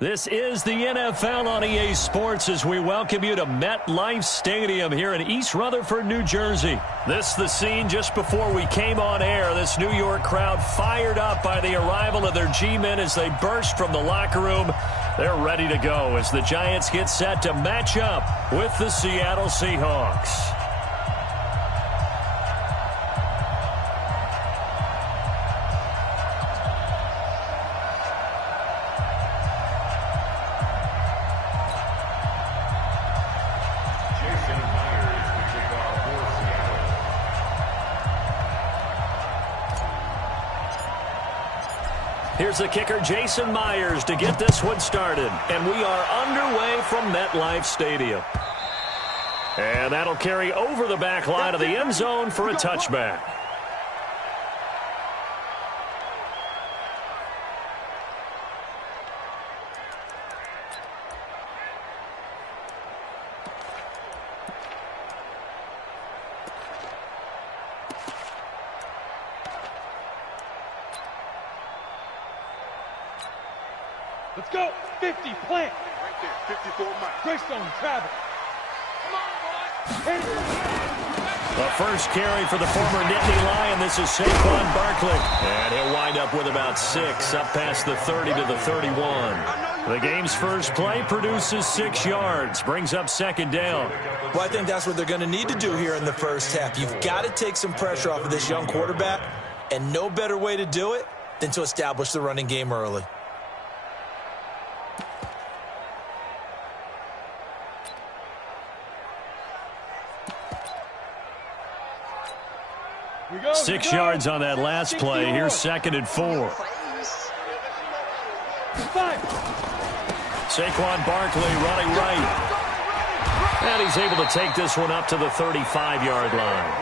This is the NFL on EA Sports as we welcome you to MetLife Stadium here in East Rutherford, New Jersey. This is the scene just before we came on air. This New York crowd fired up by the arrival of their G-men as they burst from the locker room. They're ready to go as the Giants get set to match up with the Seattle Seahawks. Here's the kicker, Jason Myers, to get this one started. And we are underway from MetLife Stadium. And that'll carry over the back line of the end zone for a touchback. Let's go. 50, plant. Right there, 54 Mike. Greystone, Travis. Come on, boy. The first carry for the former Nittany Lion. This is Saquon Barkley. And he'll wind up with about 6, up past the 30 to the 31. The game's first play produces 6 yards, brings up second down. Well, I think that's what they're going to need to do here in the first half. You've got to take some pressure off of this young quarterback, and no better way to do it than to establish the running game early. Go, 6 yards on that last play. Here's 2nd and 4. Saquon Barkley running right. And he's able to take this one up to the 35-yard line.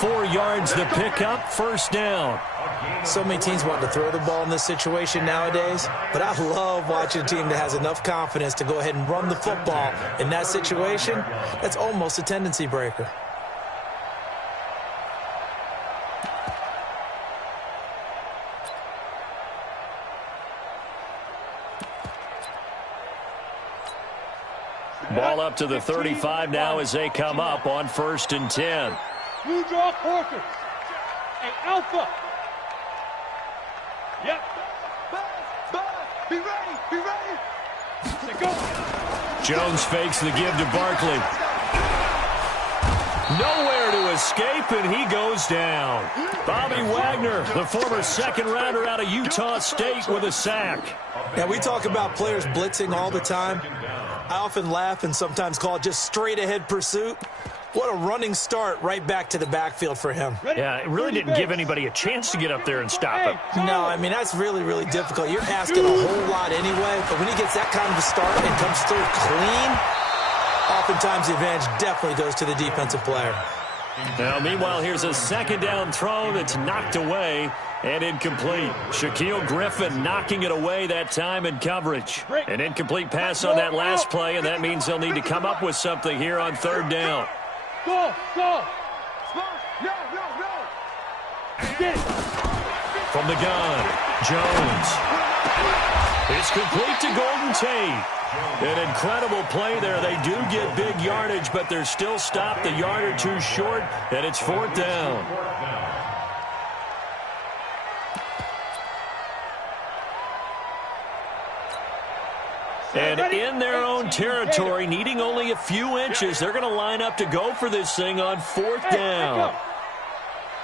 4 yards the pickup, first down. So many teams want to throw the ball in this situation nowadays, but I love watching a team that has enough confidence to go ahead and run the football. In that situation, that's almost a tendency breaker. Ball up to the 35 now as they come up on 1st and 10. Blue draw quarters. Hey, Alpha. Yep. Be ready. Be ready. Say go. Jones fakes the give to Barkley. Nowhere to escape, and he goes down. Bobby Wagner, the former second-rounder out of Utah State, with a sack. Now, we talk about players blitzing all the time. I often laugh and sometimes call it just straight-ahead pursuit. What a running start right back to the backfield for him. Yeah, it really didn't give anybody a chance to get up there and stop him. No, I mean, that's really, really difficult. You're asking a whole lot anyway, but when he gets that kind of a start and comes through clean, oftentimes the advantage definitely goes to the defensive player. Now, meanwhile, here's a second down throw that's knocked away and incomplete. Shaquille Griffin knocking it away that time in coverage. An incomplete pass on that last play, and that means they'll need to come up with something here on 3rd down. Go. No. From the gun, Jones. It's complete to Golden Tate. An incredible play there. They do get big yardage, but they're still stopped a yard or two short, and it's 4th down. And in their own territory, needing only a few inches, they're going to line up to go for this thing on 4th down.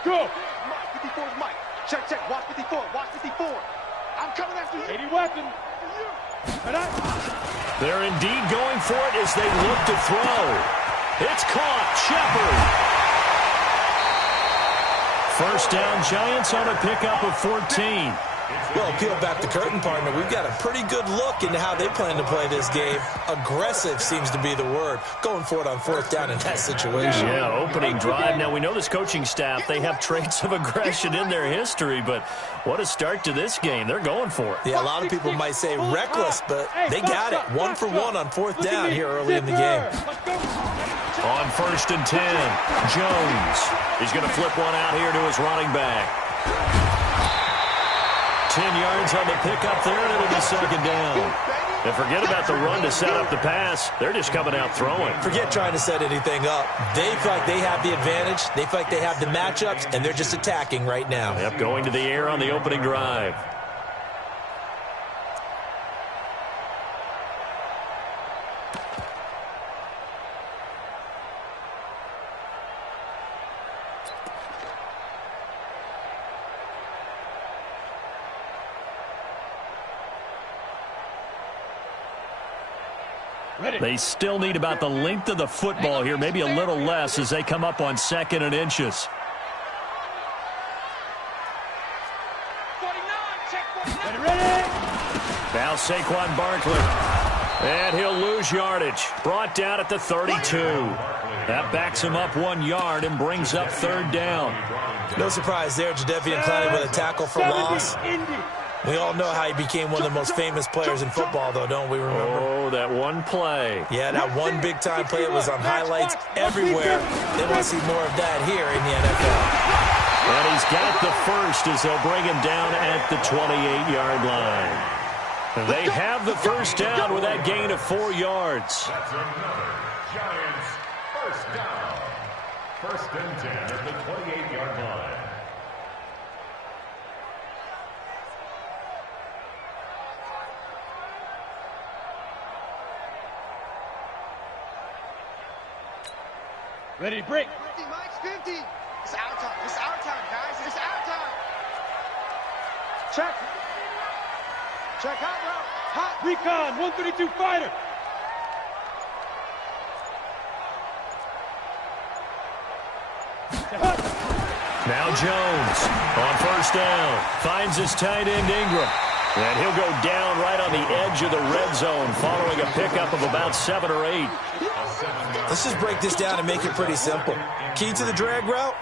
Go. 54 is Mike. Check. Watch 54. Watch 54. I'm coming after you. 80 weapon. They're indeed going for it as they look to throw. It's caught. Shepard. First down, Giants on a pickup of 14. Well, peel back the curtain, partner. We've got a pretty good look into how they plan to play this game. Aggressive seems to be the word. Going for it on 4th down in that situation. Yeah, opening drive. Now, we know this coaching staff, they have traits of aggression in their history, but what a start to this game. They're going for it. Yeah, a lot of people might say reckless, but they got it. 1 for 1 on 4th down here early in the game. On 1st and 10, Jones. He's going to flip one out here to his running back. 10 yards on the pickup there, and it'll be second down. And forget about the run to set up the pass. They're just coming out throwing. Forget trying to set anything up. They feel like they have the advantage. They feel like they have the matchups, and they're just attacking right now. Yep, going to the air on the opening drive. They still need about the length of the football here, maybe a little less as they come up on 2nd and inches. Now Saquon Barkley. And he'll lose yardage. Brought down at the 32. That backs him up 1 yard and brings up 3rd down. No surprise there, Jadeveon Clowney with a tackle for loss. We all know how he became one of the most famous players in football, though, don't we remember? Oh, that one play. Yeah, that one big-time play. It was on highlights everywhere. They want to see more of that here in the NFL. And he's got the first as they'll bring him down at the 28-yard line. They have the first down with that gain of 4 yards. That's another Giants first down. 1st and 10 at the 28-yard line. Ready to break. 50, Mike, 50. It's our time. It's our time, guys. It's our time. Check. Check out route. Hot. Recon, 132 fighter. Now Jones on 1st down. Finds his tight end Ingram. And he'll go down right on the edge of the red zone following a pickup of about 7 or 8. Let's just break this down and make it pretty simple. Key to the drag route,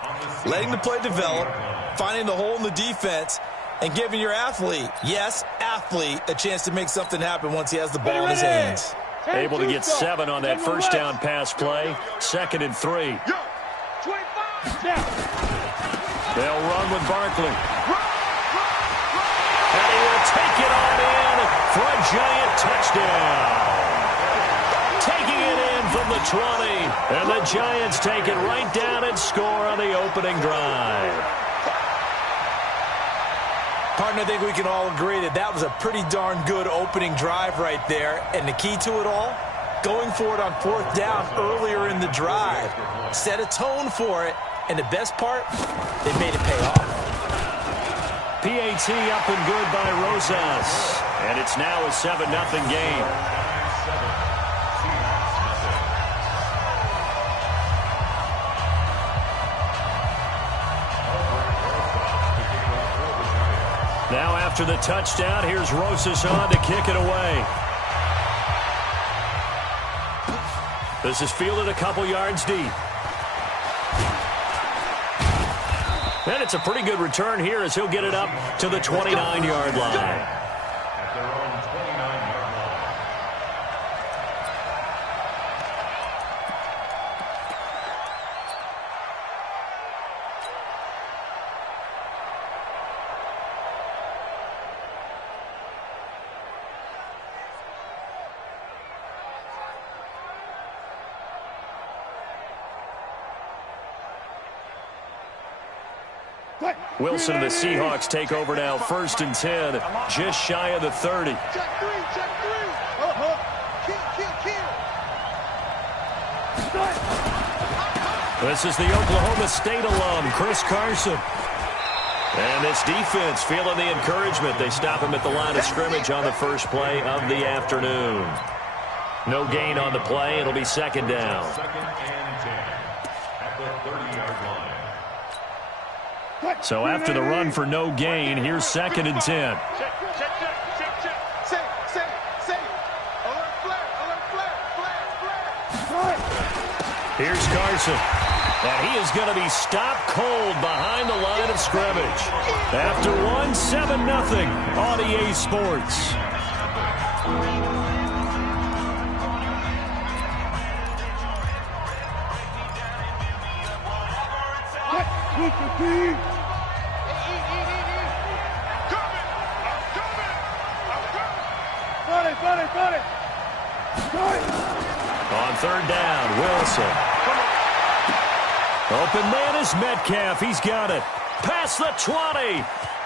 letting the play develop, finding the hole in the defense, and giving your athlete, yes, athlete, a chance to make something happen once he has the ball in his hands. Able to get 7 on that 1st down pass play. 2nd and 3. 25. They'll run with Barkley. And he will take it on in for a giant touchdown. Taking it in from the 20. And the Giants take it right down and score on the opening drive. Partner, I think we can all agree that that was a pretty darn good opening drive right there. And the key to it all, going for it on 4th down earlier in the drive. Set a tone for it. And the best part, they made it pay off. PAT up and good by Rosas. And it's now a 7-0 game. Now after the touchdown, here's Rosas on to kick it away. This is fielded a couple yards deep. And it's a pretty good return here as he'll get it up to the 29-yard line. At their own 29-yard line. Wilson and the Seahawks take over now, 1st and 10, just shy of the 30. Check 3, check 3. Kill. This is the Oklahoma State alum, Chris Carson. And this defense feeling the encouragement. They stop him at the line of scrimmage on the first play of the afternoon. No gain on the play. It'll be 2nd down. 2nd and 10 at the 30-yard line. So after the run for no gain, here's 2nd and 10. Check. Safe. Alert flare. Here's Carson. And he is going to be stopped cold behind the line of scrimmage. After one, 7-0 on EA Sports. On third down, Wilson. Open man is Metcalf. He's got it. Past the 20.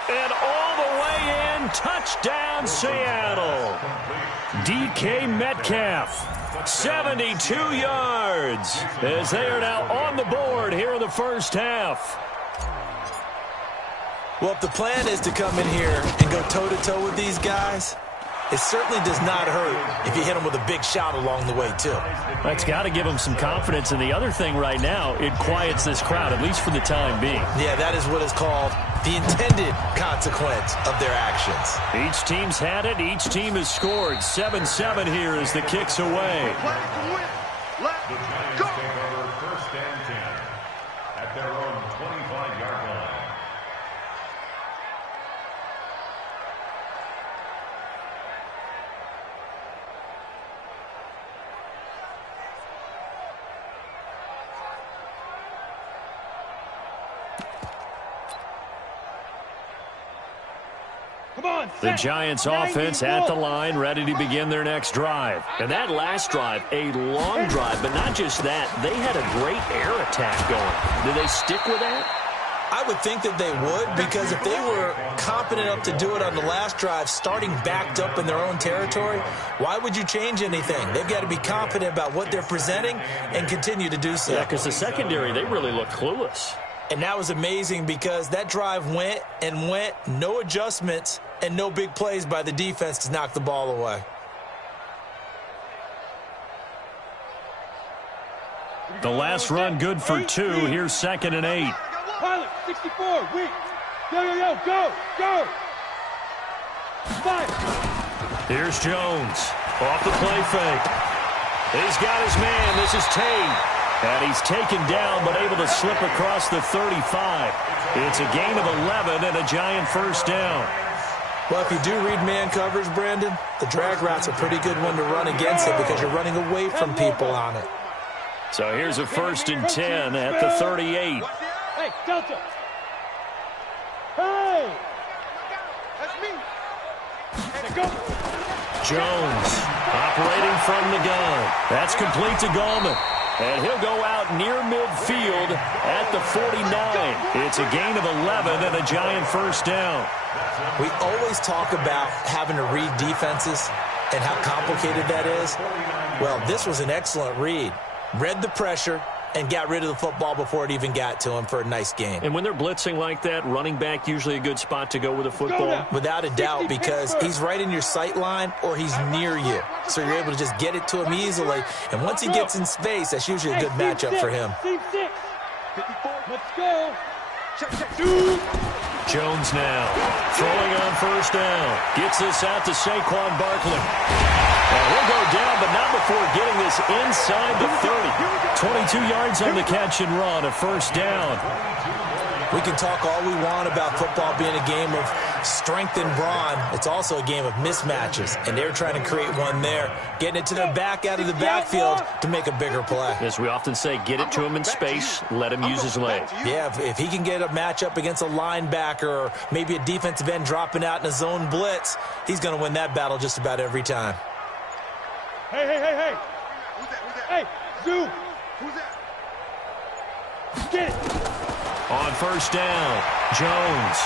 And all the way in. Touchdown, Seattle. DK Metcalf. 72 yards. As they are now on the board here in the first half. Well, if the plan is to come in here and go toe-to-toe with these guys, it certainly does not hurt if you hit them with a big shout along the way, too. That's got to give them some confidence. And the other thing right now, it quiets this crowd, at least for the time being. Yeah, that is what is called the intended consequence of their actions. Each team's had it. Each team has scored. 7-7 here as the kick's away. Let's go. First and 10 at their own 25-yard line. The Giants offense at the line, ready to begin their next drive. And that last drive, a long drive, but not just that. They had a great air attack going. Do they stick with that? I would think that they would, because if they were competent enough to do it on the last drive, starting backed up in their own territory, why would you change anything? They've got to be confident about what they're presenting and continue to do so. Yeah, because the secondary, they really look clueless. And that was amazing because that drive went and went, no adjustments, and no big plays by the defense to knock the ball away. The last run good for 2. Here's 2nd and 8. Pilot, 64, weak. Yo, go. 5. Here's Jones. Off the play fake. He's got his man. This is Tate. And he's taken down, but able to slip across the 35. It's a gain of 11 and a Giant first down. Well, if you do read man coverage, Brandon, the drag route's a pretty good one to run against it because you're running away from people on it. So here's a 1st and 10 at the 38. Hey, Delta. Hey. That's me. Hey, go. Jones operating from the gun. That's complete to Gallman. And he'll go out near midfield at the 49. It's a gain of 11 and a Giant first down. We always talk about having to read defenses and how complicated that is. Well, this was an excellent read. Read the pressure and got rid of the football before it even got to him for a nice game. And when they're blitzing like that, running back usually a good spot to go with a football. Without a doubt, because he's right in your sight line or he's near you. So you're able to just get it to him easily. And once he gets in space, that's usually a good matchup for him. Team 6. 54. Let's go. Check. Dude. Jones now throwing on first down. Gets this out to Saquon Barkley. And he'll go down, but not before getting this inside the 30. 22 yards on the catch and run, a first down. We can talk all we want about football being a game of strength and brawn. It's also a game of mismatches, and they're trying to create one there, getting it to their back out of the backfield to make a bigger play. As we often say, get it to him in space, let him use his leg. Yeah, if he can get a matchup against a linebacker or maybe a defensive end dropping out in a zone blitz, he's going to win that battle just about every time. Hey. Who's that? Hey, Zoo. Who's that? Get it. On first down, Jones.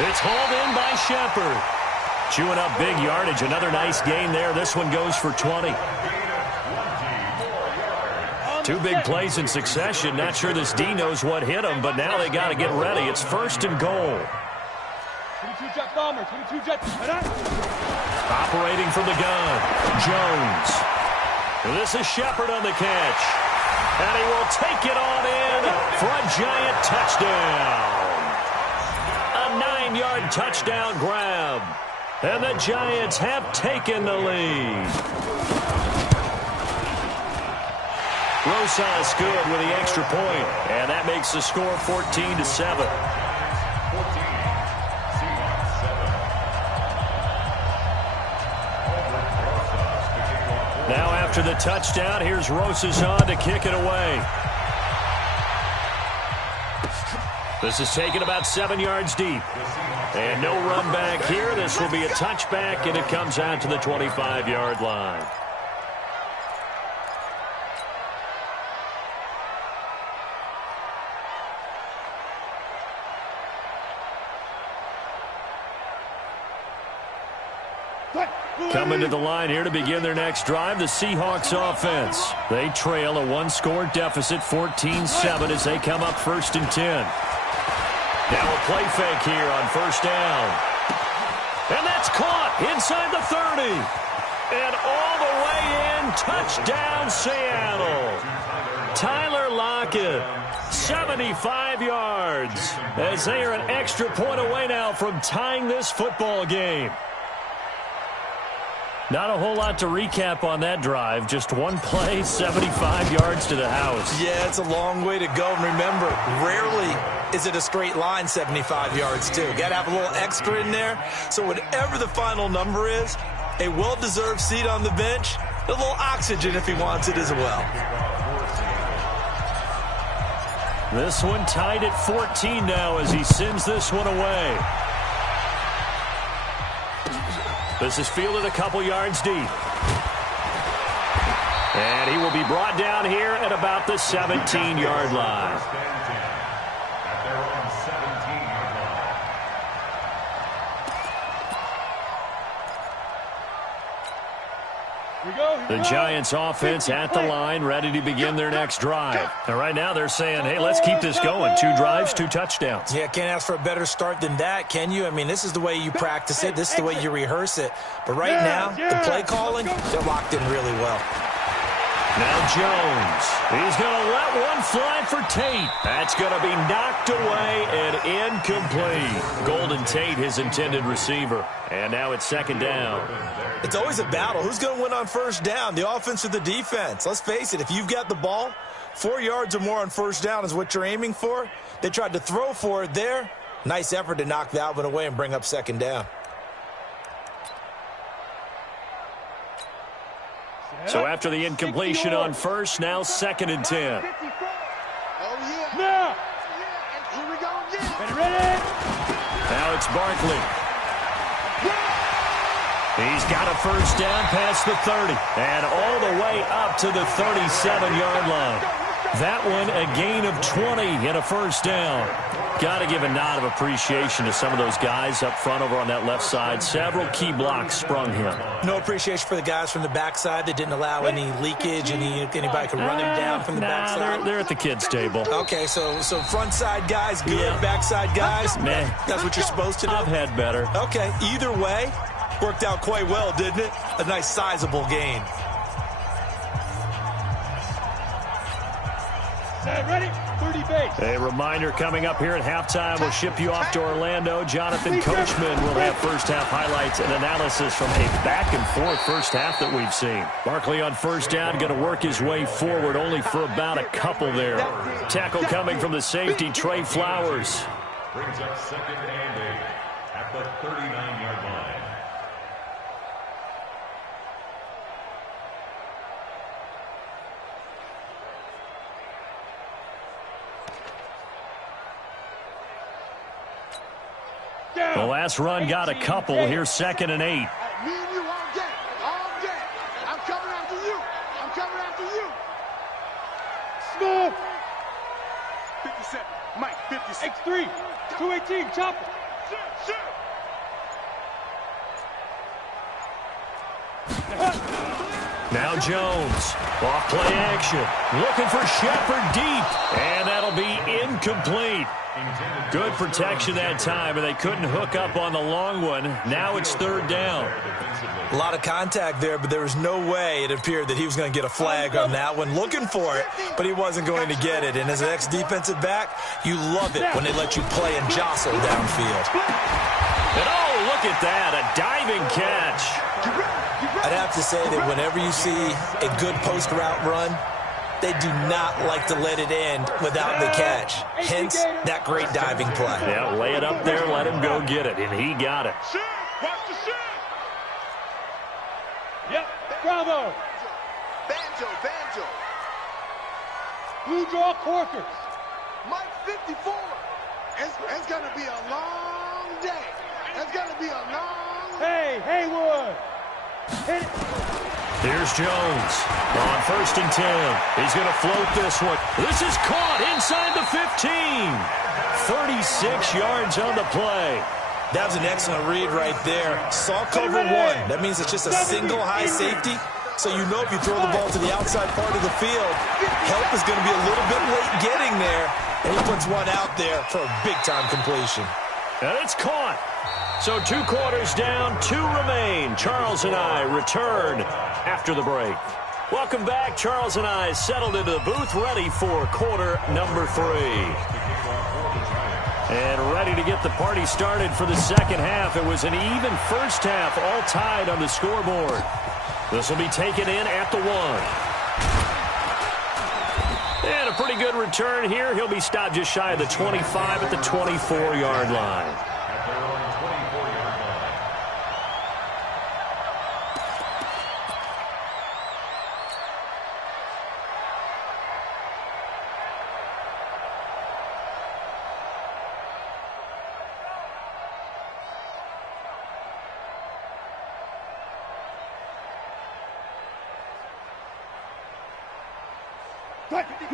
It's hauled in by Shepard. Chewing up big yardage. Another nice gain there. This one goes for 20. 2 big plays in succession. Not sure this D knows what hit him, but now they got to get ready. It's 1st and goal. 22 jet bomber, 22 jet. Operating from the gun, Jones. This is Shepard on the catch. And he will take it on in for a Giant touchdown. A 9-yard touchdown grab. And the Giants have taken the lead. Rosas good with the extra point. And that makes the score 14-7. Now after the touchdown, here's Rosas on to kick it away. This is taken about 7 yards deep. And no run back here. This will be a touchback, and it comes out to the 25-yard line. Coming to the line here to begin their next drive, the Seahawks offense. They trail a one-score deficit, 14-7, as they come up 1st and 10. Now a play fake here on 1st down. And that's caught inside the 30. And all the way in, touchdown Seattle. Tyler Lockett, 75 yards, as they are an extra point away now from tying this football game. Not a whole lot to recap on that drive. Just one play, 75 yards to the house. Yeah, it's a long way to go. And remember, rarely is it a straight line 75 yards, too. Got to have a little extra in there. So whatever the final number is, a well-deserved seat on the bench, a little oxygen if he wants it as well. This one tied at 14 now as he sends this one away. This is fielded a couple yards deep. And he will be brought down here at about the 17-yard line. The Giants offense at the line, ready to begin their next drive. And right now they're saying, hey, let's keep this going. 2 drives, 2 touchdowns. Yeah, can't ask for a better start than that, can you? I mean, this is the way you practice it. This is the way you rehearse it. But right now, the play calling, they're locked in really well. Now Jones. He's going to let one fly for Tate. That's going to be knocked away and incomplete. Golden Tate, his intended receiver. And now it's 2nd down. It's always a battle. Who's going to win on 1st down, the offense or the defense? Let's face it, if you've got the ball, 4 yards or more on 1st down is what you're aiming for. They tried to throw for it there. Nice effort to knock that one away and bring up 2nd down. So after the incompletion on 1st, now 2nd and 10. Now. Here we go again. Ready? Now it's Barkley. He's got a 1st down past the 30 and all the way up to the 37-yard line. That one a gain of 20 and a 1st down. Got to give a nod of appreciation to some of those guys up front over on that left side. Several key blocks sprung him. No appreciation for the guys from the backside that didn't allow any leakage, anybody could run him down from the backside. They're at the kids' table. Okay, so front side guys, good. Yeah. Backside guys, meh. That's what you're supposed to do. I've had better. Okay, either way, worked out quite well, didn't it? A nice sizable gain. Ready? 30 base. A reminder coming up here at halftime. We'll ship you off to Orlando. Jonathan Coachman will have first half highlights and analysis from a back-and-forth first half that we've seen. Barkley on 1st down, going to work his way forward only for about a couple there. Tackle coming from the safety, Trey Flowers. Brings up 2nd and 8 at the 39-yard line. The last run got a couple. Here's 2nd and 8. Me and you all day. All day. I'm coming after you. I'm coming after you. Small. 57. Mike, 56. X3. 218. Chopper. Shoot. Now Jones. Off play action. Looking for Shepard deep. And that'll be incomplete. Good protection that time, and they couldn't hook up on the long one. Now it's 3rd down. A lot of contact there, but there was no way it appeared that he was going to get a flag on that one. Looking for it, but he wasn't going to get it. And as an ex-defensive back, you love it when they let you play and jostle downfield. And oh, look at that, a diving catch. I'd have to say that whenever you see a good post route run, they do not like to let it end without the catch. Hence, that great diving play. Yeah, lay it up there, let him go get it, and he got it. Watch the shot. Yep. Bravo. Banjo. Blue draw quarters. Mike, 54. It's going to be a long day. That's got to be a long... Hey, Haywood! Hit it! Here's Jones on 1st and 10. He's going to float this one. This is caught inside the 15. 36 yards on the play. That was an excellent read right there. Saw cover one. That means it's just a single high safety. So you know if you throw the ball to the outside part of the field, help is going to be a little bit late getting there. And he puts one out there for a big-time completion. And it's caught. So 2 quarters down, 2 remain. Charles and I return after the break. Welcome back. Charles and I settled into the booth, ready for quarter number 3. And ready to get the party started for the second half. It was an even first half, all tied on the scoreboard. This will be taken in at the 1. And a pretty good return here. He'll be stopped just shy of the 25 at the 24-yard line.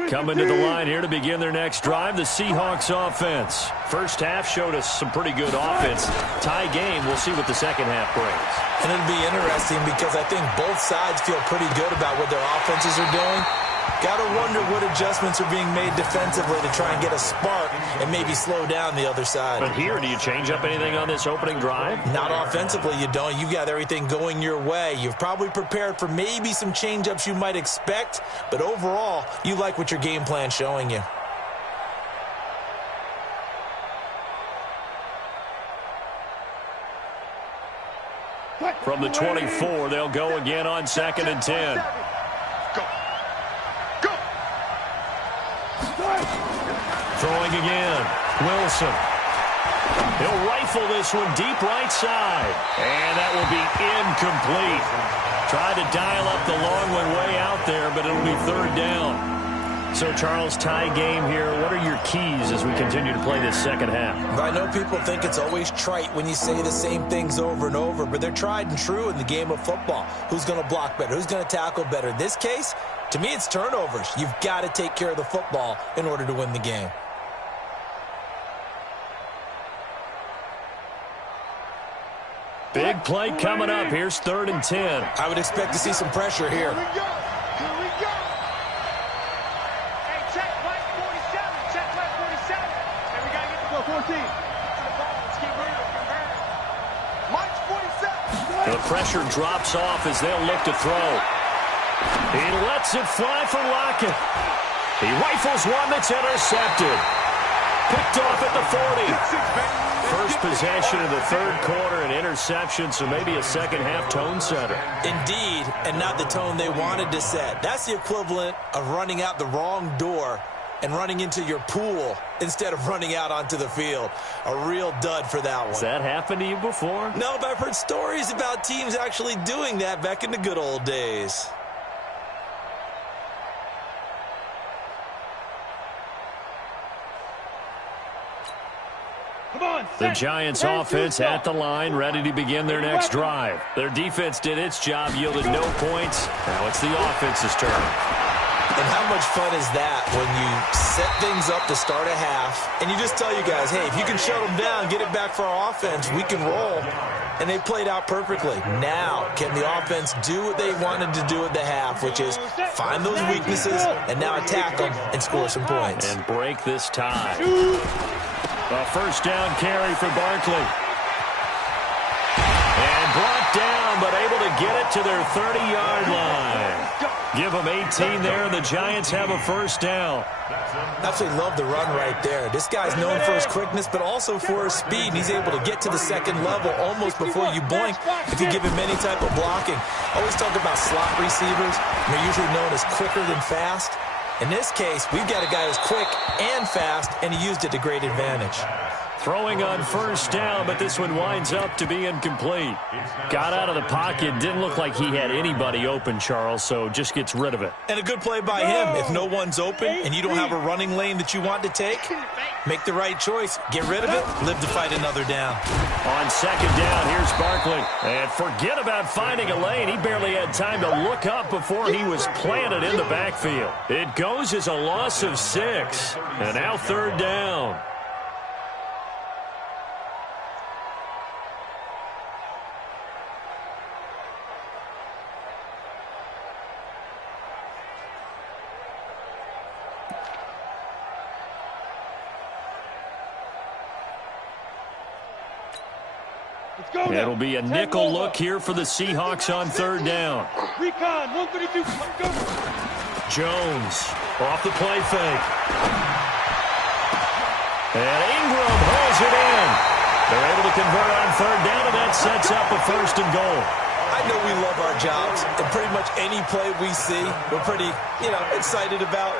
Coming to the line here to begin their next drive, the Seahawks offense. First half showed us some pretty good offense. Tie game, we'll see what the second half brings. And it'll be interesting because I think both sides feel pretty good about what their offenses are doing. Got to wonder what adjustments are being made defensively to try and get a spark and maybe slow down the other side. But here, do you change up anything on this opening drive? Not offensively, you don't. You've got everything going your way. You've probably prepared for maybe some change-ups you might expect, but overall, you like what your game plan's showing you. From the 24, they'll go again on 2nd and 10. Throwing again. Wilson. He'll rifle this one deep right side. And that will be incomplete. Tried to dial up the long one way out there, but it'll be 3rd down. So, Charles, tie game here. What are your keys as we continue to play this second half? I know people think it's always trite when you say the same things over and over, but they're tried and true in the game of football. Who's going to block better? Who's going to tackle better? In this case, to me, it's turnovers. You've got to take care of the football in order to win the game. Big play coming up. Here's 3rd and 10. I would expect to see some pressure here. Here we go. Hey, check right 47. Check right 47. And we got to get to 14. Let's keep moving. March 47. The pressure drops off as they'll look to throw. He lets it fly for Lockett. He rifles one that's intercepted. Picked off at the 40. First possession of the 3rd quarter, an interception, so maybe a second-half tone setter. Indeed, and not the tone they wanted to set. That's the equivalent of running out the wrong door and running into your pool instead of running out onto the field. A real dud for that one. Has that happened to you before? No, but I've heard stories about teams actually doing that back in the good old days. The Giants offense at the line, ready to begin their next drive. Their defense did its job, yielded no points. Now it's the offense's turn. And how much fun is that when you set things up to start a half and you just tell you guys, hey, if you can shut them down, get it back for our offense, we can roll. And they played out perfectly. Now, can the offense do what they wanted to do at the half, which is find those weaknesses and now attack them and score some points. And break this tie. A first down carry for Barkley. And brought down, but able to get it to their 30-yard line. Give them 18 there, and the Giants have a first down. Absolutely love the run right there. This guy's known for his quickness, but also for his speed. And he's able to get to the second level almost before you blink if you give him any type of blocking. Always talk about slot receivers. They're usually known as quicker than fast. In this case, we've got a guy who's quick and fast, and he used it to great advantage. Throwing on first down, but this one winds up to be incomplete. Got out of the pocket. Didn't look like he had anybody open, Charles, so just gets rid of it. And a good play by him. If no one's open and you don't have a running lane that you want to take, make the right choice. Get rid of it. Live to fight another down. On second down, here's Barkley. And forget about finding a lane. He barely had time to look up before he was planted in the backfield. It goes as a loss of 6. And now third down. It'll be a nickel look here for the Seahawks on third down. Recon, 132, go. Jones off the play fake. And Ingram holds it in. They're able to convert on third down, and that sets up a first and goal. I know we love our jobs, and pretty much any play we see, we're pretty, excited about.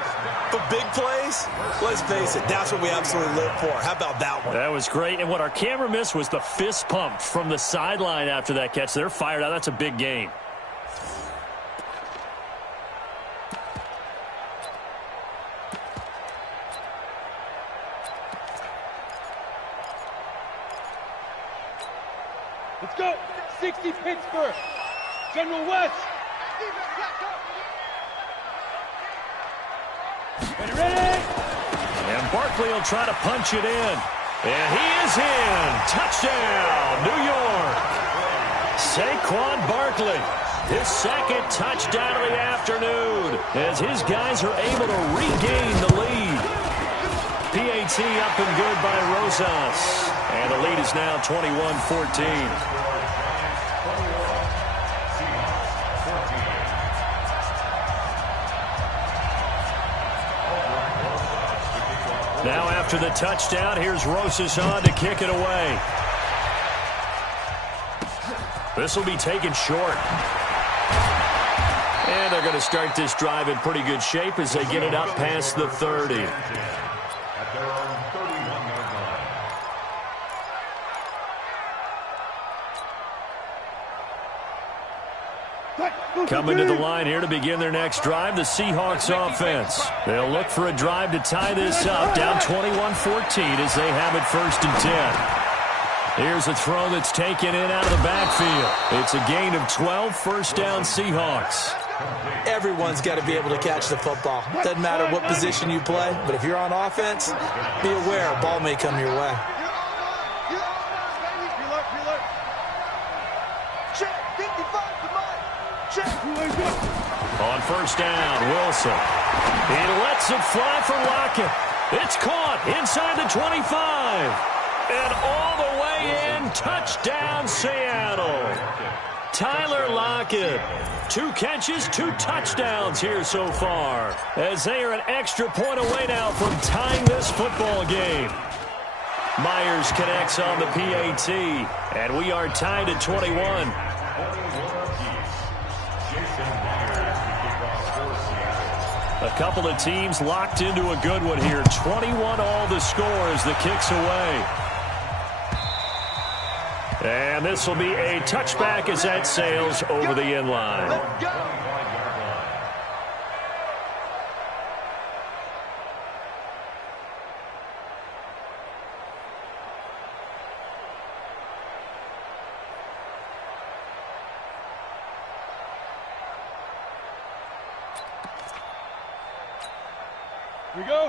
But big plays, let's face it, that's what we absolutely live for. How about that one? That was great. And what our camera missed was the fist pump from the sideline after that catch. They're fired out. That's a big game. Let's go. 60 Pittsburgh. General West. Ready? And Barkley will try to punch it in. And he is in. Touchdown, New York. Saquon Barkley, his second touchdown of the afternoon, as his guys are able to regain the lead. PAT up and good by Rosas. And the lead is now 21-14. Now after the touchdown, here's Rosas on to kick it away. This will be taken short. And they're going to start this drive in pretty good shape as they get it up past the 30. At their own 31-yard line. Coming to the line here to begin their next drive, the Seahawks offense. They'll look for a drive to tie this up, down 21-14 as they have it first and 10. Here's a throw that's taken in out of the backfield. It's a gain of 12, first down Seahawks. Everyone's got to be able to catch the football. Doesn't matter what position you play, but if you're on offense, be aware a ball may come your way. On first down, Wilson. He lets it fly for Lockett. It's caught inside the 25. And all the way in, touchdown Seattle. Tyler Lockett. 2 catches, 2 touchdowns here so far, as they are an extra point away now from tying this football game. Myers connects on the PAT, and we are tied at 21. A couple of teams locked into a good one here. 21 all the score as the kick's away. And this will be a touchback as that sails over the end line.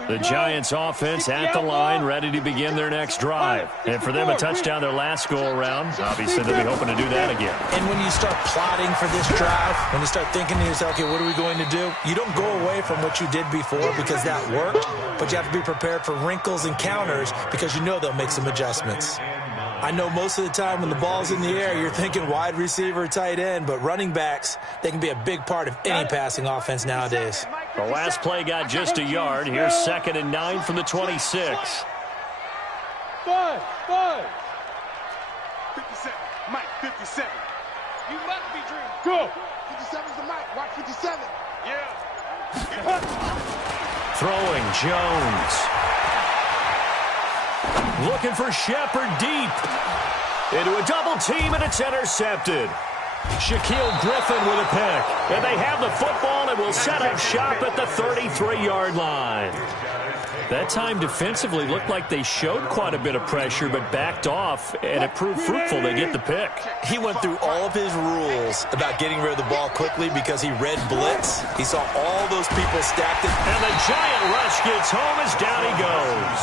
The Giants offense at the line, ready to begin their next drive. And for them, a touchdown their last go-around. Obviously, they'll be hoping to do that again. And when you start plotting for this drive, when you start thinking to yourself, okay, what are we going to do? You don't go away from what you did before because that worked, but you have to be prepared for wrinkles and counters because you know they'll make some adjustments. I know most of the time when the ball's in the air, you're thinking wide receiver, tight end, but running backs, they can be a big part of any passing offense nowadays. The last play got just a yard. Here's 2nd and 9 from the 26. 5. 57. Mike, 57. You must be dreaming. Go. 57's the Mike. Watch 57. Yeah. Throwing Jones. Looking for Shepard deep. Into a double team, and it's intercepted. Shaquille Griffin with a pick. And they have the football and will set up shop at the 33-yard line. That time defensively looked like they showed quite a bit of pressure but backed off, and it proved fruitful. They get the pick. He went through all of his rules about getting rid of the ball quickly because he read blitz. He saw all those people stacked. And the giant rush gets home as down he goes.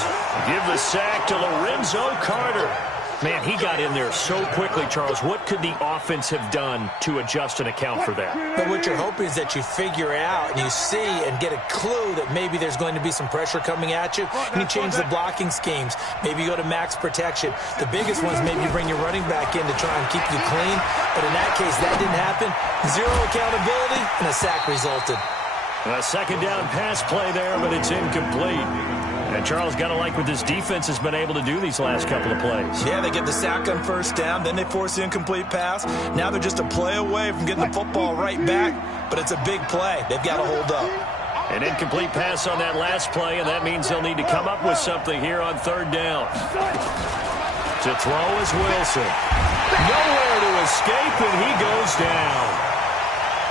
Give the sack to Lorenzo Carter. Man, he got in there so quickly, Charles. What could the offense have done to adjust and account for that? But what you're hoping is that you figure out and you see and get a clue that maybe there's going to be some pressure coming at you, and you change the blocking schemes. Maybe you go to max protection. The biggest one is maybe you bring your running back in to try and keep you clean. But in that case, that didn't happen. Zero accountability, and a sack resulted. A second down pass play there, but it's incomplete. And Charles, got to like what this defense has been able to do these last couple of plays. Yeah, they get the sack on first down, then they force the incomplete pass. Now they're just a play away from getting the football right back, but it's a big play. They've got to hold up. An incomplete pass on that last play, and that means they'll need to come up with something here on third down. To throw is Wilson. Nowhere to escape, and he goes down.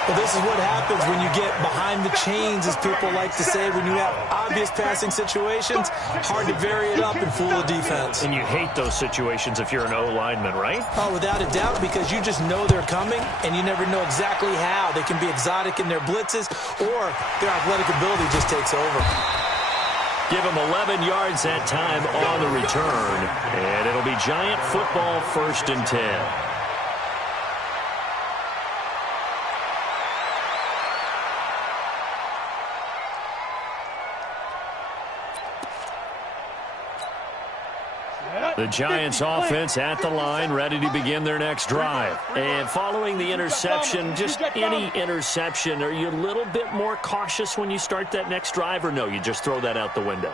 Well, this is what happens when you get behind the chains, as people like to say. When you have obvious passing situations, hard to vary it up and fool the defense. And you hate those situations if you're an O-lineman, right? Oh, without a doubt, because you just know they're coming, and you never know exactly how. They can be exotic in their blitzes, or their athletic ability just takes over. Give them 11 yards that time on the return, and it'll be Giant football 1st and 10. The Giants offense at the line, ready to begin their next drive. And following the interception, just any interception, are you a little bit more cautious when you start that next drive, or no, you just throw that out the window?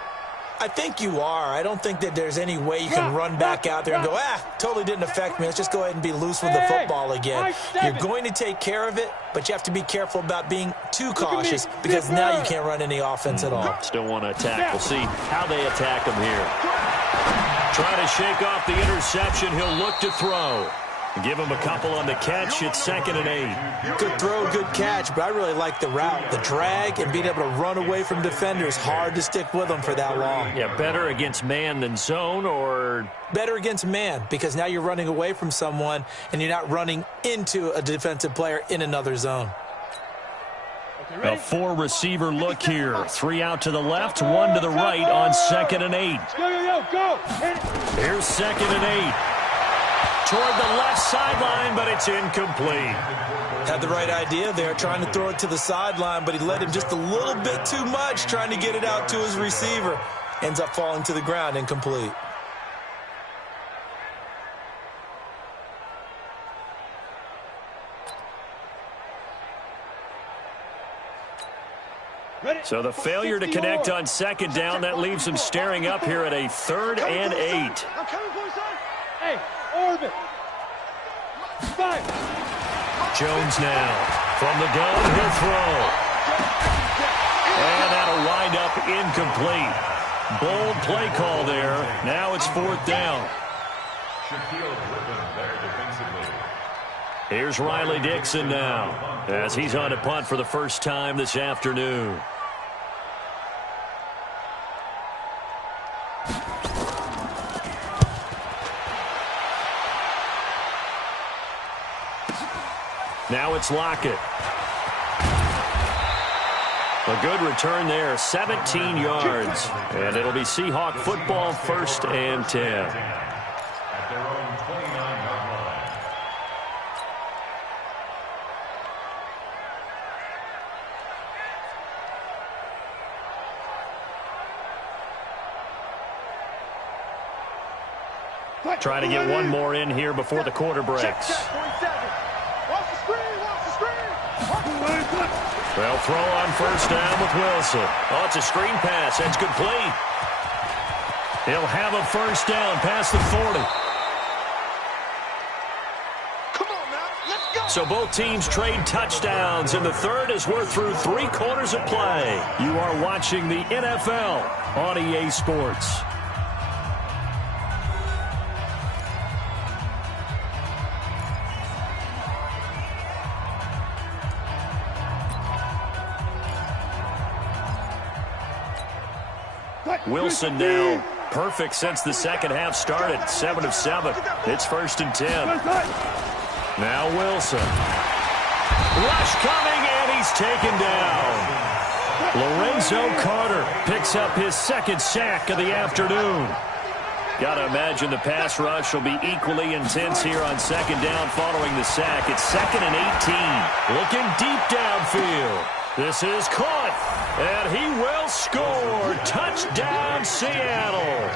I think you are. I don't think that there's any way you can run back out there and go, totally didn't affect me. Let's just go ahead and be loose with the football again. You're going to take care of it, but you have to be careful about being too cautious because now you can't run any offense at all. Still want to attack. We'll see how they attack them here. Trying to shake off the interception. He'll look to throw. Give him a couple on the catch. It's 2nd and 8. Good throw, good catch, but I really like the route. The drag and being able to run away from defenders. Hard to stick with them for that long. Yeah, better against man than zone, or? Better against man, because now you're running away from someone and you're not running into a defensive player in another zone. A 4-receiver look here. 3 out to the left, 1 to the right on 2nd and 8. Go. Here's 2nd and 8. Toward the left sideline, but it's incomplete. Had the right idea there, trying to throw it to the sideline, but he let him just a little bit too much, trying to get it out to his receiver. Ends up falling to the ground, incomplete. So the failure to connect on 2nd down, that leaves him staring up here at a 3rd and 8. I'm coming for you, son. Hey, orbit. 5. Jones now. From the gun, he'll throw. And that'll wind up incomplete. Bold play call there. Now it's 4th down. Shaquille Griffin there defensively. Here's Riley Dixon now, as he's on a punt for the first time this afternoon. Now it's Lockett. A good return there, 17 yards. And it'll be Seahawk football 1st and 10. At their own 29-yard line. Try to get one more in here before the quarter breaks. They'll throw on 1st down with Wilson. Oh, it's a screen pass. That's complete. He'll have a 1st down past the 40. Come on now, let's go. So both teams trade touchdowns, and the third as we're through 3 quarters of play. You are watching the NFL on EA Sports. Wilson now perfect since the second half started. 7 of 7. It's 1st and 10. Now Wilson. Rush coming, and he's taken down. Lorenzo Carter picks up his second sack of the afternoon. Got to imagine the pass rush will be equally intense here on 2nd down following the sack. It's 2nd and 18. Looking deep downfield. This is caught, and he will score. Touchdown, Seattle.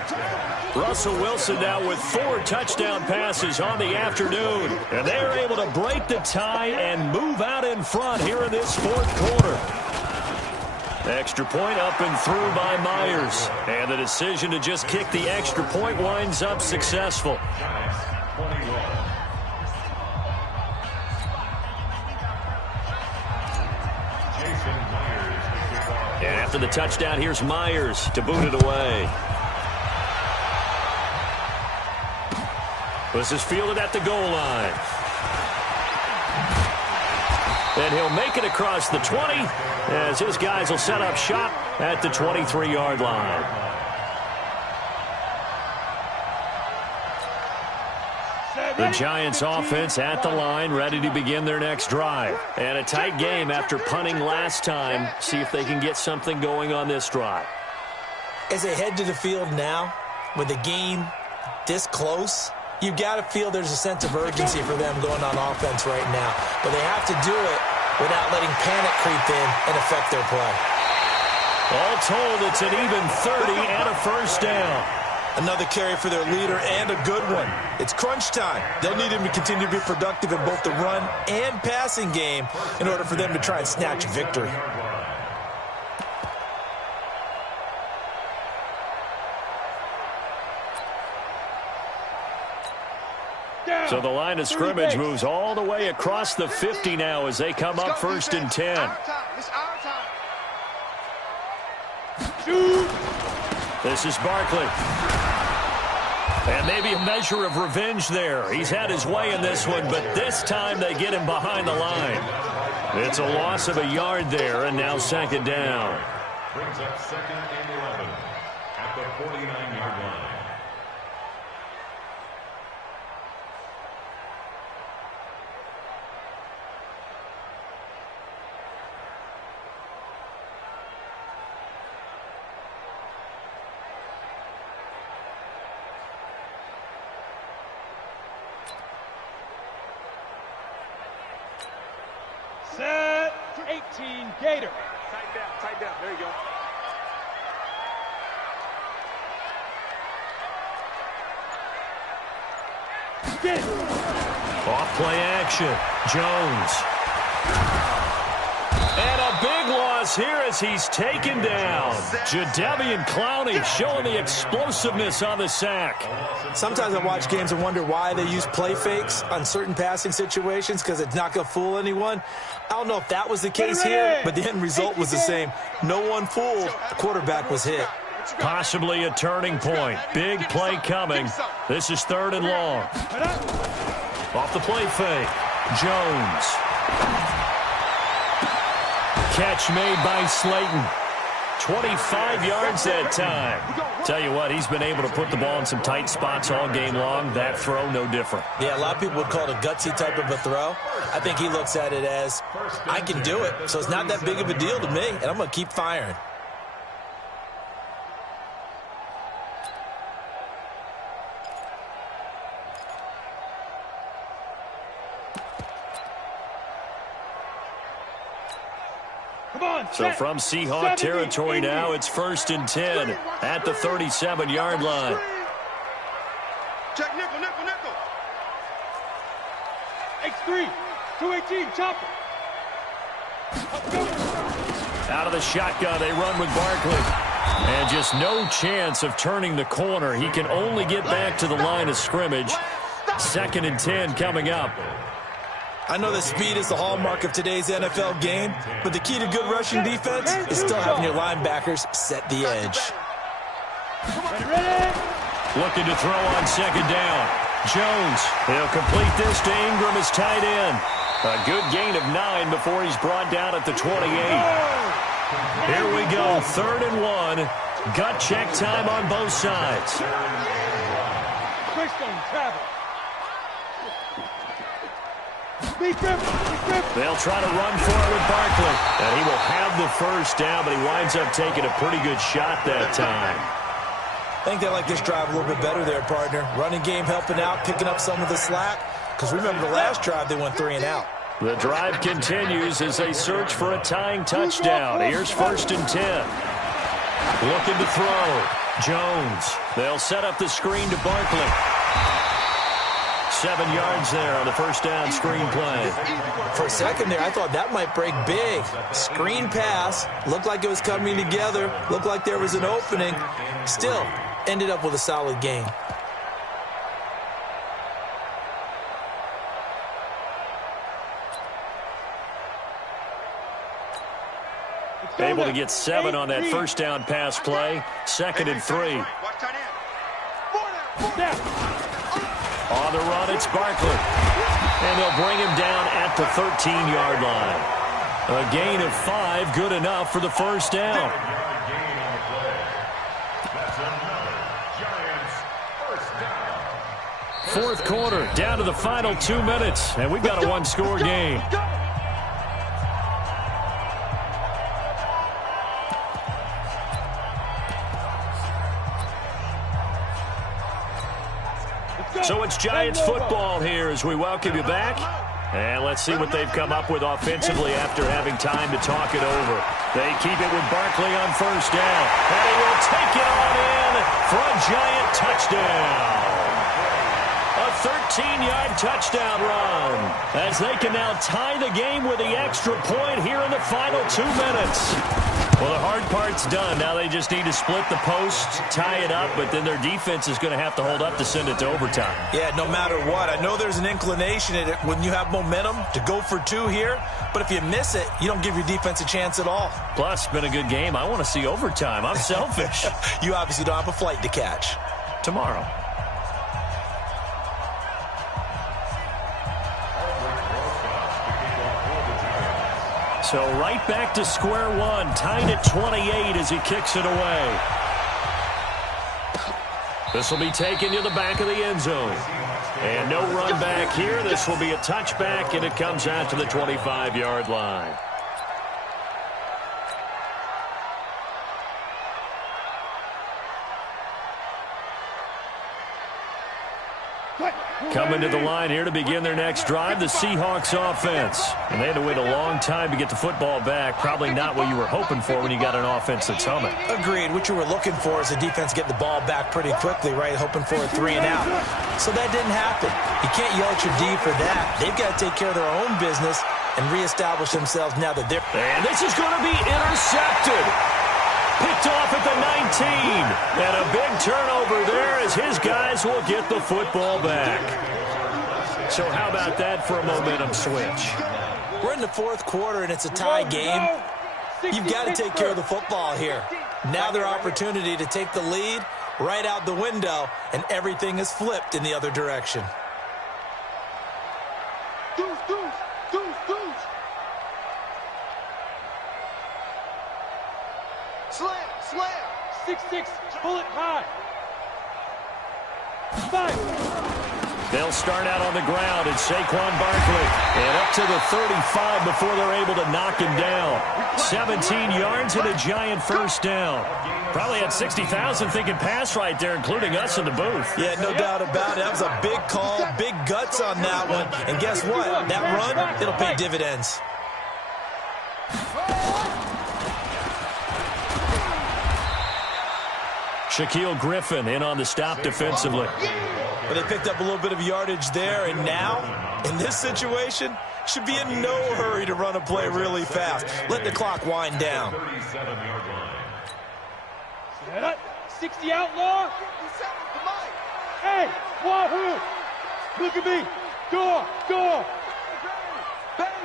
Russell Wilson now with 4 touchdown passes on the afternoon, and they are able to break the tie and move out in front here in this 4th quarter. Extra point up and through by Myers. And the decision to just kick the extra point winds up successful. And after the touchdown, here's Myers to boot it away. This is fielded at the goal line. And he'll make it across the 20 as his guys will set up shop at the 23-yard line. The Giants offense at the line, ready to begin their next drive. And a tight game after punting last time. See if they can get something going on this drive. As they head to the field now, with the game this close, you've got to feel there's a sense of urgency for them going on offense right now. But they have to do it without letting panic creep in and affect their play. All told, it's an even 30 and a 1st down. Another carry for their leader and a good one. It's crunch time. They'll need him to continue to be productive in both the run and passing game in order for them to try and snatch victory. So the line of scrimmage moves all the way across the 50 now as they come up 1st and 10. This is Barkley. And maybe a measure of revenge there. He's had his way in this one, but this time they get him behind the line. It's a loss of a yard there, and now 2nd down. Brings up 2nd and 11 at the 49-yard line. Set 18, Gator. Tight down. There you go. Get. Off play action. Jones. And a big loss here as he's taken down. Jadeveon Clowney showing the explosiveness on the sack. Sometimes I watch games and wonder why they use play fakes on certain passing situations because it's not going to fool anyone. I don't know if that was the case here, but the end result was the same. No one fooled. The quarterback was hit. Possibly a turning point. Big play coming. This is 3rd and long. Off the play fake. Jones. Catch made by Slayton. 25 yards that time. Tell you what, he's been able to put the ball in some tight spots all game long. That throw, no different. Yeah, a lot of people would call it a gutsy type of a throw. I think he looks at it as, I can do it, so it's not that big of a deal to me, and I'm going to keep firing. So from Seahawk territory now, it's 1st and 10 at the 37-yard line. Check nickel. X3, 218, chopper. Out of the shotgun, they run with Barkley. And just no chance of turning the corner. He can only get back to the line of scrimmage. 2nd and 10 coming up. I know that speed is the hallmark of today's NFL game, but the key to good rushing defense is still having your linebackers set the edge. Looking to throw on 2nd down. Jones, he'll complete this to Ingram as tight end. A good gain of 9 before he's brought down at the 28. Here we go, 3rd and 1. Gut check time on both sides. They'll try to run for it with Barkley. And he will have the first down, but he winds up taking a pretty good shot that time. I think they like this drive a little bit better there, partner. Running game helping out, picking up some of the slack. Because remember the last drive, they went 3 and out. The drive continues as they search for a tying touchdown. Here's 1st and 10. Looking to throw. Jones. They'll set up the screen to Barkley. 7 yards there on the first down screen play. For a second there, I thought that might break big. Screen pass. Looked like it was coming together. Looked like there was an opening. Still, ended up with a solid gain. Able to get 7 on that first down pass play. 2nd and 3. On the run, it's Barkley. And they'll bring him down at the 13-yard line. A gain of 5, good enough for the first down. Fourth quarter, down to the final 2 minutes, and we've got a one-score game. So it's Giants football here as we welcome you back. And let's see what they've come up with offensively after having time to talk it over. They keep it with Barkley on first down. And he will take it on in for a Giant touchdown. A 13-yard touchdown run as they can now tie the game with the extra point here in the final 2 minutes. Well, the hard part's done. Now they just need to split the post, tie it up, but then their defense is going to have to hold up to send it to overtime. Yeah, no matter what. I know there's an inclination in it when you have momentum to go for 2 here, but if you miss it, you don't give your defense a chance at all. Plus, it's been a good game. I want to see overtime. I'm selfish. You obviously don't have a flight to catch. Tomorrow. So right back to square one, tied at 28 as he kicks it away. This will be taken to the back of the end zone. And no run back here. This will be a touchback, and it comes out to the 25-yard line. Coming to the line here to begin their next drive, the Seahawks offense. And they had to wait a long time to get the football back. Probably not what you were hoping for when you got an offense that's humming. Agreed. What you were looking for is the defense get the ball back pretty quickly, right? Hoping for a 3 and out. So that didn't happen. You can't yell at your D for that. They've got to take care of their own business and reestablish themselves now that they're... And this is going to be intercepted. Picked off at the 19. And a big turnover there as his guys will get the football back. So how about that for a momentum switch? We're in the fourth quarter and it's a tie game. You've got to take care of the football here. Now their opportunity to take the lead right out the window, and everything is flipped in the other direction. Slam! 6'6", bullet high. 5. They'll start out on the ground, and Saquon Barkley. And up to the 35 before they're able to knock him down. 17 yards and a Giant first down. Probably had 60,000 thinking pass right there, including us in the booth. Yeah, no doubt about it. That was a big call, big guts on that one. And guess what? That run, it'll pay dividends. Shaquille Griffin in on the stop defensively. But they picked up a little bit of yardage there, and now, in this situation, should be in no hurry to run a play really fast. Let the clock wind down. 60 outlaw. Hey, Wahoo! Look at me. Go!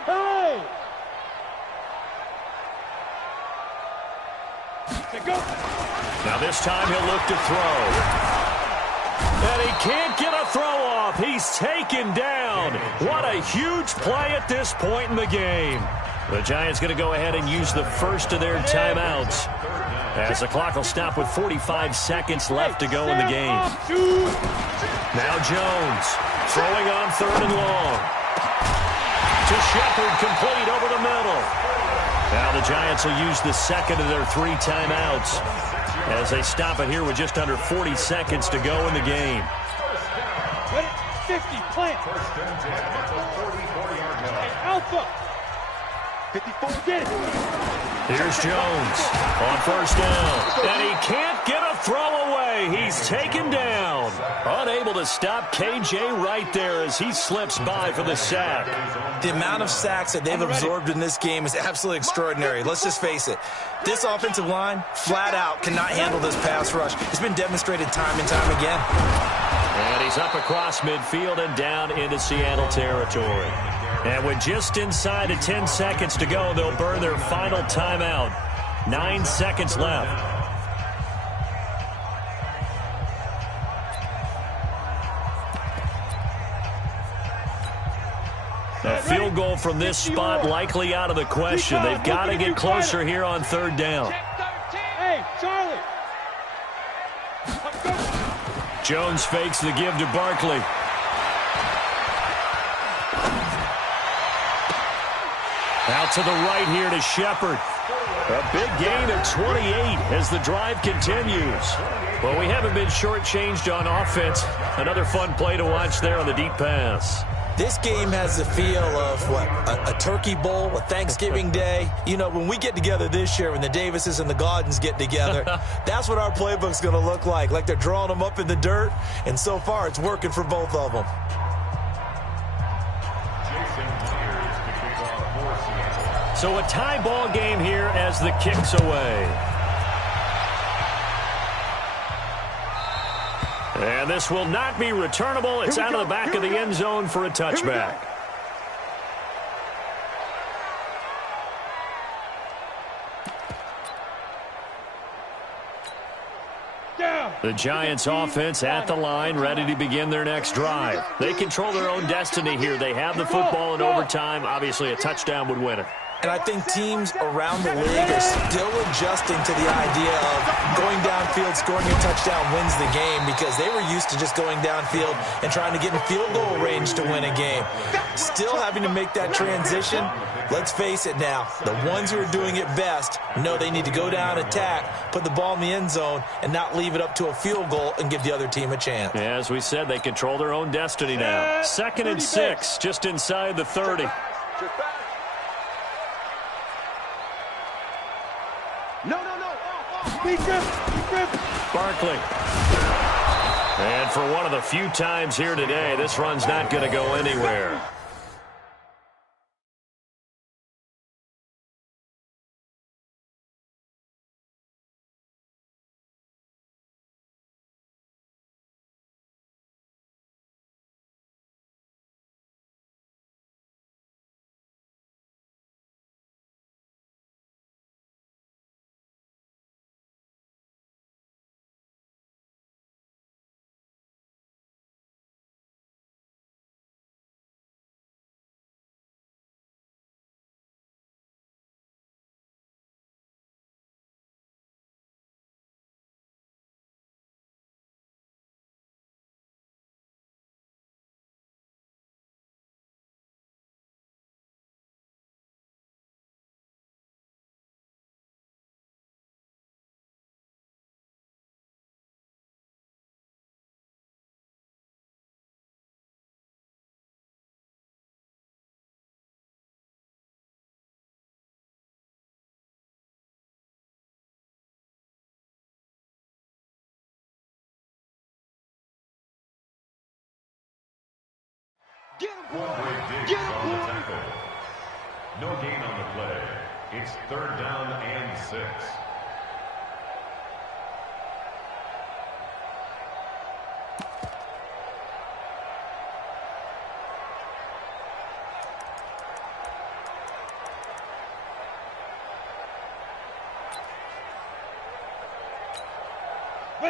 Hey! Go! Now this time he'll look to throw. And he can't get a throw off. He's taken down. What a huge play at this point in the game. The Giants going to go ahead and use the first of their timeouts, as the clock will stop with 45 seconds left to go in the game. Now Jones throwing on 3rd and long. To Shepard, complete over the middle. Now the Giants will use the second of their 3 timeouts as they stop it here with just under 40 seconds to go in the game. 50, plant. First and 10 at the 44-yard line. Alpha. 54, get it. Here's Jones on 1st down. And he can't get a throw away. He's taken down. Unable to stop KJ right there as he slips by for the sack. The amount of sacks that they've absorbed in this game is absolutely extraordinary. Let's just face it. This offensive line, flat out, cannot handle this pass rush. It's been demonstrated time and time again. And he's up across midfield and down into Seattle territory. And with just inside of 10 seconds to go, they'll burn their final timeout. 9 seconds left. A field goal from this spot likely out of the question. They've got to get closer here on 3rd down. Hey, Charlie. Jones fakes the give to Barkley. Out to the right here to Shepard. A big gain of 28 as the drive continues. Well, we haven't been shortchanged on offense. Another fun play to watch there on the deep pass. This game has the feel of, what, a turkey bowl, a Thanksgiving day. You know, when we get together this year, when the Davises and the Gaudens get together, that's what our playbook's going to look like they're drawing them up in the dirt, and so far it's working for both of them. So a tie ball game here as the kick's away. And this will not be returnable. It's out of the back of the end zone for a touchback. The Giants offense at the line, ready to begin their next drive. They control their own destiny here. They have the football in overtime. Obviously, a touchdown would win it. And I think teams around the league are still adjusting to the idea of going downfield, scoring a touchdown wins the game, because they were used to just going downfield and trying to get in field goal range to win a game. Still having to make that transition. Let's face it now, the ones who are doing it best know they need to go down, attack, put the ball in the end zone, and not leave it up to a field goal and give the other team a chance. Yeah, as we said, they control their own destiny now. 2nd and 6, just inside the 30. No. Barkley. And for one of the few times here today, this run's not going to go anywhere. Get him, boy. Diggs Get him, on the boy. tackle. No gain on the play. It's 3rd down and 6.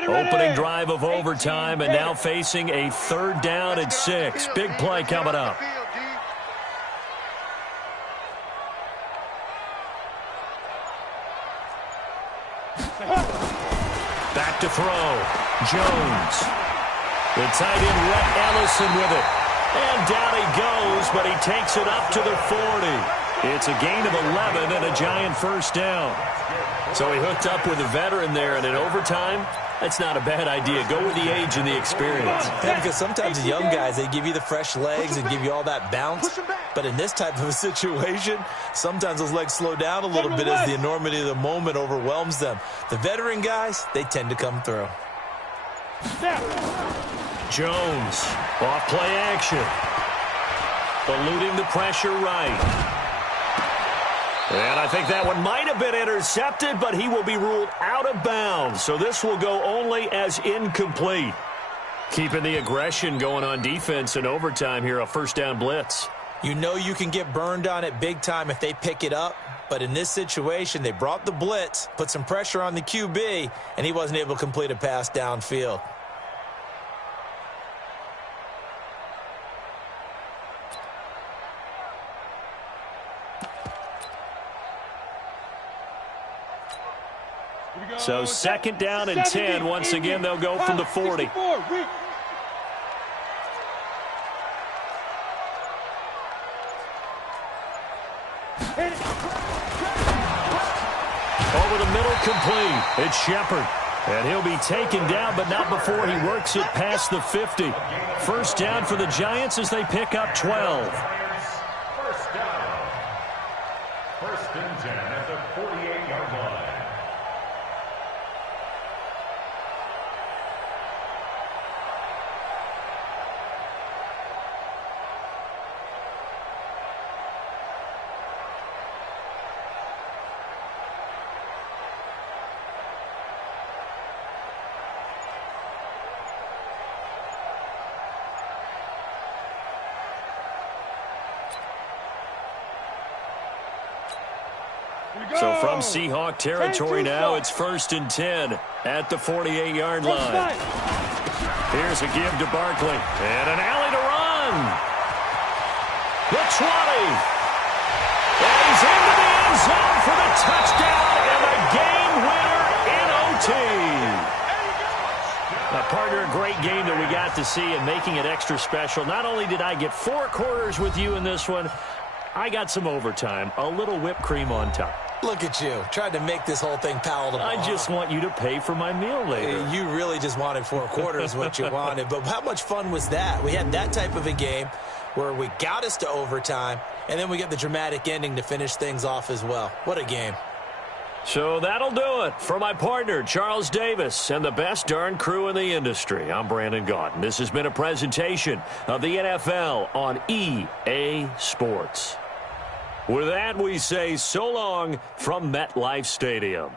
Opening drive of overtime, and now facing a 3rd down and 6. Big play coming up. Back to throw. Jones. The tight end, Rhett Ellison with it. And down he goes, but he takes it up to the 40. It's a gain of 11 and a Giant first down. So he hooked up with a veteran there, and in overtime, that's not a bad idea. Go with the age and the experience. Yeah, because sometimes the young guys, they give you the fresh legs and give you all that bounce. But in this type of a situation, sometimes those legs slow down a little bit as the enormity of the moment overwhelms them. The veteran guys, they tend to come through. Jones, off play action. Eluding the pressure right. And I think that one might have been intercepted, but he will be ruled out of bounds. So this will go only as incomplete. Keeping the aggression going on defense in overtime here, a first down blitz. You know you can get burned on it big time if they pick it up. But in this situation, they brought the blitz, put some pressure on the QB, and he wasn't able to complete a pass downfield. So second down and 10. Once again, they'll go from the 40. Over the middle, complete. It's Shepard. And he'll be taken down, but not before he works it past the 50. First down for the Giants as they pick up 12. First down. First and 10 at the 48-yard line. So from Seahawk territory now, it's first and 10 at the 48-yard line. Here's a give to Barkley. And an alley to run. The 20. And he's into the end zone for the touchdown and the game winner in OT. Partner, a great game that we got to see and making it extra special. Not only did I get 4 quarters with you in this one, I got some overtime, a little whipped cream on top. Look at you, tried to make this whole thing palatable. I just want you to pay for my meal later. You really just wanted 4 quarters what you wanted. But how much fun was that? We had that type of a game where we got us to overtime, and then we get the dramatic ending to finish things off as well. What a game. So that'll do it for my partner, Charles Davis, and the best darn crew in the industry. I'm Brandon Gaudin. This has been a presentation of the NFL on EA Sports. With that, we say so long from MetLife Stadium.